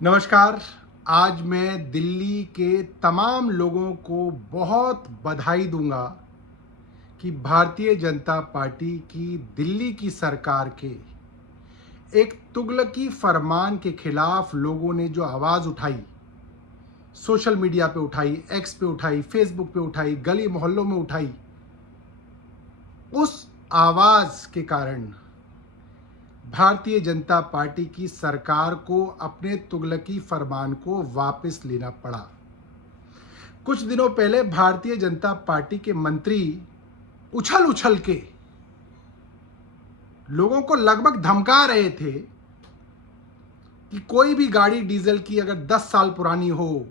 नमस्कार। आज मैं दिल्ली के तमाम लोगों को बहुत बधाई दूंगा कि भारतीय जनता पार्टी की दिल्ली की सरकार के एक तुगलकी फरमान के खिलाफ लोगों ने जो आवाज़ उठाई, सोशल मीडिया पे उठाई, एक्स पे उठाई, फेसबुक पे उठाई, गली मोहल्लों में उठाई, उस आवाज़ के कारण भारतीय जनता पार्टी की सरकार को अपने तुगलकी फरमान को वापस लेना पड़ा। कुछ दिनों पहले भारतीय जनता पार्टी के मंत्री उछल उछल के लोगों को लगभग धमका रहे थे कि कोई भी गाड़ी डीजल की अगर 10 साल पुरानी हो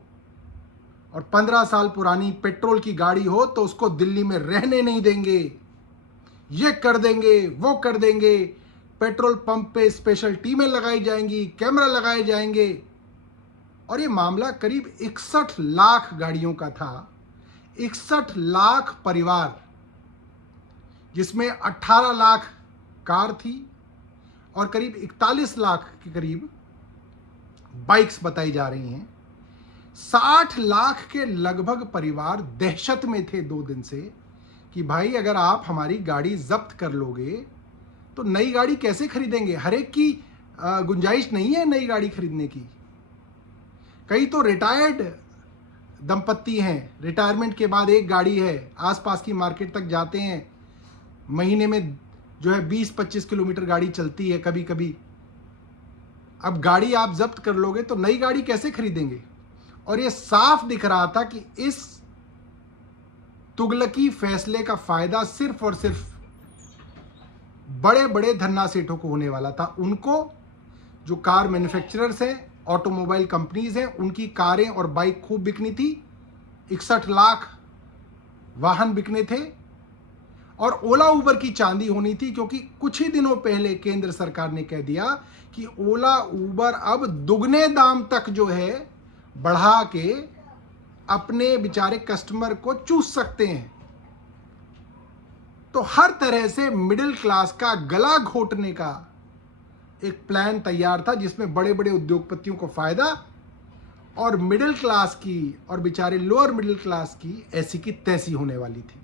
और 15 साल पुरानी पेट्रोल की गाड़ी हो तो उसको दिल्ली में रहने नहीं देंगे, ये कर देंगे, वो कर देंगे, पेट्रोल पंप पे स्पेशल टीमें लगाई जाएंगी, कैमरा लगाए जाएंगे। और ये मामला करीब 61 लाख गाड़ियों का था। 61 लाख परिवार, जिसमें 18 लाख कार थी और करीब 41 लाख के करीब बाइक्स बताई जा रही हैं। 60 लाख के लगभग परिवार दहशत में थे 2 दिन से कि भाई अगर आप हमारी गाड़ी जब्त कर लोगे तो नई गाड़ी कैसे खरीदेंगे। हर एक की गुंजाइश नहीं है नई गाड़ी खरीदने की। कई तो रिटायर्ड दंपत्ति हैं, रिटायरमेंट के बाद एक गाड़ी है, आसपास की मार्केट तक जाते हैं, महीने में जो है 20-25 किलोमीटर गाड़ी चलती है कभी कभी। अब गाड़ी आप जब्त कर लोगे तो नई गाड़ी कैसे खरीदेंगे। और ये साफ दिख रहा था कि इस तुगलकी फैसले का फायदा सिर्फ और सिर्फ बड़े बड़े धन्ना सेठों को होने वाला था। उनको, जो कार मैन्युफैक्चरर्स हैं, ऑटोमोबाइल कंपनीज हैं, उनकी कारें और बाइक खूब बिकनी थी। 61 लाख वाहन बिकने थे और ओला उबर की चांदी होनी थी, क्योंकि कुछ ही दिनों पहले केंद्र सरकार ने कह दिया कि ओला उबर अब दुगने दाम तक जो है बढ़ा के अपने बेचारे कस्टमर को चूस सकते हैं। तो हर तरह से मिडिल क्लास का गला घोटने का एक प्लान तैयार था, जिसमें बड़े बड़े उद्योगपतियों को फायदा और मिडिल क्लास की और बेचारे लोअर मिडिल क्लास की ऐसी की तैसी होने वाली थी।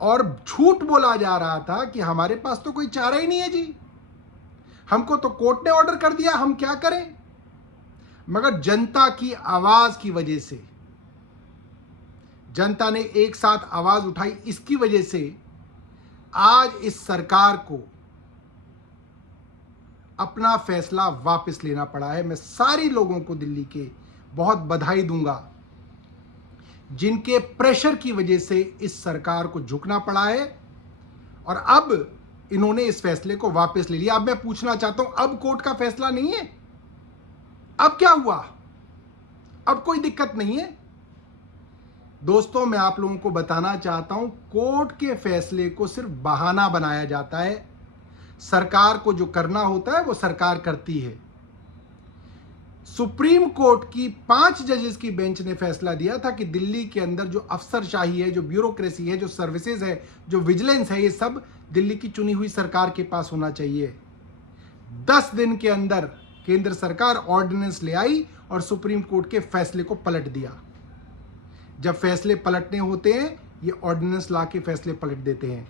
और झूठ बोला जा रहा था कि हमारे पास तो कोई चारा ही नहीं है जी, हमको तो कोर्ट ने ऑर्डर कर दिया, हम क्या करें। मगर जनता की आवाज की वजह से, जनता ने एक साथ आवाज उठाई, इसकी वजह से आज इस सरकार को अपना फैसला वापस लेना पड़ा है। मैं सारी लोगों को दिल्ली के बहुत बधाई दूंगा जिनके प्रेशर की वजह से इस सरकार को झुकना पड़ा है और अब इन्होंने इस फैसले को वापस ले लिया। अब मैं पूछना चाहता हूं, अब कोर्ट का फैसला नहीं है, अब क्या हुआ, अब कोई दिक्कत नहीं है। दोस्तों, मैं आप लोगों को बताना चाहता हूं, कोर्ट के फैसले को सिर्फ बहाना बनाया जाता है। सरकार को जो करना होता है वो सरकार करती है। सुप्रीम कोर्ट की 5 जजेस की बेंच ने फैसला दिया था कि दिल्ली के अंदर जो अफसरशाही है, जो ब्यूरोक्रेसी है, जो सर्विसेज है, जो विजिलेंस है, ये सब दिल्ली की चुनी हुई सरकार के पास होना चाहिए। 10 दिन के अंदर केंद्र सरकार ऑर्डिनेंस ले आई और सुप्रीम कोर्ट के फैसले को पलट दिया। जब फैसले पलटने होते हैं, ये ऑर्डिनेंस ला के फैसले पलट देते हैं।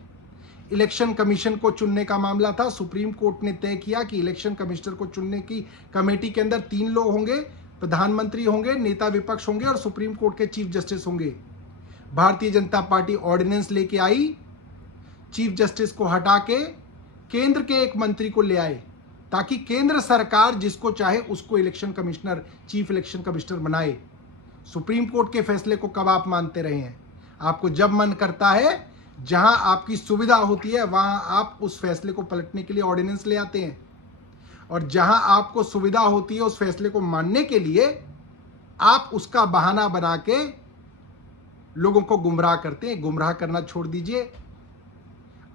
इलेक्शन कमीशन को चुनने का मामला था, सुप्रीम कोर्ट ने तय किया कि इलेक्शन कमिश्नर को चुनने की कमेटी के अंदर 3 लोग होंगे, प्रधानमंत्री होंगे, नेता विपक्ष होंगे और सुप्रीम कोर्ट के चीफ जस्टिस होंगे। भारतीय जनता पार्टी ऑर्डिनेंस लेके आई, चीफ जस्टिस को हटा के केंद्र के एक मंत्री को ले आए, ताकि केंद्र सरकार जिसको चाहे उसको election commissioner, chief election commissioner बनाए। सुप्रीम कोर्ट के फैसले को कब आप मानते रहे हैं? आपको जब मन करता है, जहां आपकी सुविधा होती है, वहां आप उस फैसले को पलटने के लिए ऑर्डिनेंस ले आते हैं, और जहां आपको सुविधा होती है उस फैसले को मानने के लिए, आप उसका बहाना बना के लोगों को गुमराह करते हैं। गुमराह करना छोड़ दीजिए।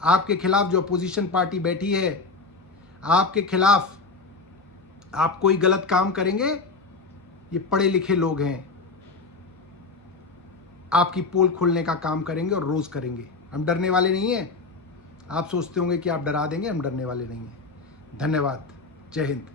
आपके खिलाफ जो अपोजिशन पार्टी बैठी है, आपके खिलाफ आप कोई गलत काम करेंगे, ये पढ़े लिखे लोग हैं, आपकी पोल खोलने का काम करेंगे और रोज करेंगे। हम डरने वाले नहीं हैं। आप सोचते होंगे कि आप डरा देंगे, हम डरने वाले नहीं हैं। धन्यवाद। जय हिंद।